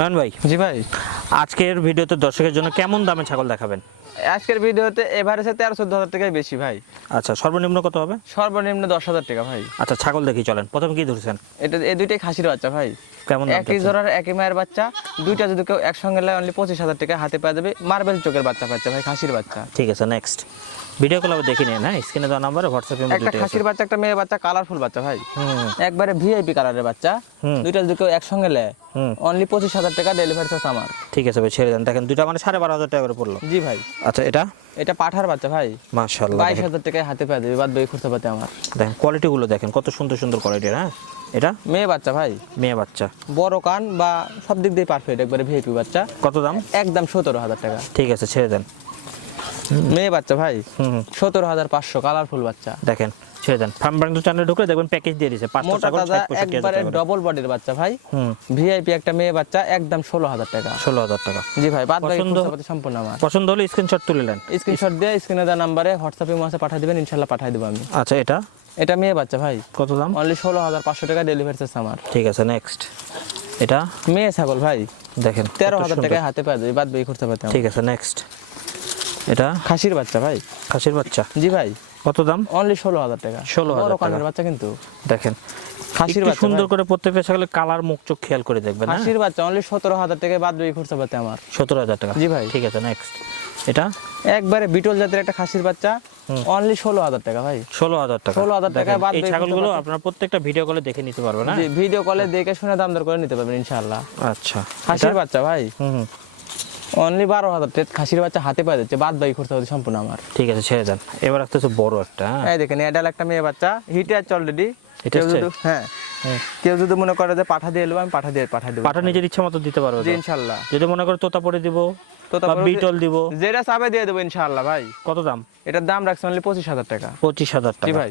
নয়ন ভাই, জি ভাই, আজকের ভিডিওতে দর্শকের জন্য কেমন দামে ছাগল দেখাবেন? আজকের ভিডিওতে এভারেজে 13-14 হাজার টাকাই বেশি ভাই। আচ্ছা, সর্বনিম্ন কত হবে? সর্বনিম্ন 10,000 টাকা ভাই। আচ্ছা, ছাগল দেখি চলেন। প্রথমে কি ধরছেন? এটা এই দুইটাই খাসির বাচ্চা ভাই। কেমন দাম একই চাচ্ছেন? জোড়ার একই মায়ের বাচ্চা, দুইটা যদি কেউ একসঙ্গে নেয় অনলি 25,000 টাকা হাতে পেয়ে যাবে। মার্বেল চোখের বাচ্চা পাচ্ছে ভাই, খাসির বাচ্চা। ঠিক আছে, নেক্সট ভিডিও কল দেখে নিন। হ্যাঁ, স্ক্রিনে দেওয়া নাম্বারে হোয়াটসঅ্যাপে একটা খাসির বাচ্চা, একটা মেয়ে বাচ্চা, কালারফুল বাচ্চা ভাই, একবারে ভিআইপি কালারের বাচ্চা। দুইটা যদি কেউ একসঙ্গে নেয় অনলি 25,000 টাকা ডেলিভারি চার্জ আমার। ঠিক আছে ভাই, ছেড়ে দেন। দেখেন দুইটা মানে 12,500 টাকা করে পড়লো। জি ভাই। আচ্ছা, এটা পাঠার বাচ্চা ভাই, মাশাআল্লাহ 22,000 টাকায় হাতে পেয়ে যাবে, বাদ বাকি খরচা পাতে আমার। দেখেন কোয়ালিটিগুলো দেখেন, কত সুন্দর সুন্দর কোয়ালিটির। হ্যাঁ, এটা মেয়ে বাচ্চা ভাই, মেয়ে বাচ্চা, বড় কান বা সব দিক দিয়ে পারফেক্ট, একবারে ভিআইপি বাচ্চা। কত দাম? একদম 17,000 টাকা। ঠিক আছে, ছেড়ে দেন। মেয়ে বাচ্চা ভাই 17,500, কালারফুল বাচ্চা। দেখেন, ছেড়ে দেন। ফার্ম ব্র্যান্ড চ্যানেলে ঢুকলে দেখবেন প্যাকেজ দিয়ে দিয়েছে 5টা মোটা ছাগল তাজা 60-65,000 একবারে টাকা। ডবল বডির বাচ্চা ভাই, ভিআইপি একটা মেয়ে বাচ্চা, একদম 16,000 টাকা। 16,000 টাকা। জি ভাই, বাদ বাকি পছন্দ? খরচাপাতি সম্পূর্ণ আমার। পছন্দ হলে স্ক্রিনশট তুলে নেন। স্ক্রিনশট দিয়ে স্ক্রিনে দেওয়া নাম্বারে হোয়াটসঅ্যাপে মেসেজ পাঠিয়ে দিবেন, ইনশাআল্লাহ পাঠিয়ে দেব আমি। আচ্ছা, এটা মেয়ে বাচ্চা ভাই, কত দাম? অনলি 16,500 টাকা ডেলিভারি চার্জ আমার। ঠিক আছে, নেক্সট এটা মেয়ে ছাগল ভাই, দেখেন 13,000 টাকায় হাতে পেয়ে যাবে, বাদ বাকি খরচাপাতি আমার। ঠিক আছে, নেক্সট এটা খাসির বাচ্চা ভাই। খাসির বাচ্চা, জি ভাই, কত দাম? অনলি 16,000 টাকা। 16,000 বড় টাকা। কানের বাচ্চা কিন্তু দেখেন খাসির একটু বাচ্চা সুন্দর ভাই। করে প্রত্যেকটা ছাগলের কালার, মুখ চোখ খেয়াল করে দেখবেন। হ্যাঁ, খাসির বাচ্চা অনলি 17,000 টাকায়, বাদ বাকি খরচাপাতি আমার। 17,000 টাকা। জি ভাই। ঠিক আছে, নেক্সট এটা একবারে বিটল জাতের একটা খাসির বাচ্চা, অনলি 16,000 টাকা ভাই। 16,000 টাকা। 16,000 টাকায় দেখেন, বাদ এই বাকি ছাগলগুলো খরচাপাতি। আপনারা প্রত্যেকটা ভিডিও কলে দেখে নিতে পারবেন। না জি, ভিডিও কলে দেখে শুনে দাম দর করে নিতে পারবেন ইনশাআল্লাহ। আচ্ছা, খাসির বাচ্চা ভাই হুম, অনলি 12,000 টাকা খাসির বাচ্চা হাতে পাওয়া যাচ্ছে, বাদ বাকি খরচাপাতি সম্পূর্ণ আমার। ঠিক আছে, ছেড়ে দেন। এবার আসতেছে বড় একটা। হ্যাঁ, এই দেখেন, এডাল একটা মেয়ে বাচ্চা, হিটে আছে অলরেডি। হিটে আছে? হ্যাঁ, কেউ যদি মনে করে যে পাঠা দিয়ে এলো, আমি পাঠা দেবো। পাটা নিজের ইচ্ছা মতো দিতে পারবে জি তো? ইনশাআল্লাহ। যদি মনে করে তোতা পরে দিব তো বা বিটল দিব, যেটা চাবে দিয়ে দেবো ইনশাআল্লাহ ভাই। কত দাম? এটার দাম রাখছে অনলি 25,000 টাকা। 25,000 জি টাকা। ভাই।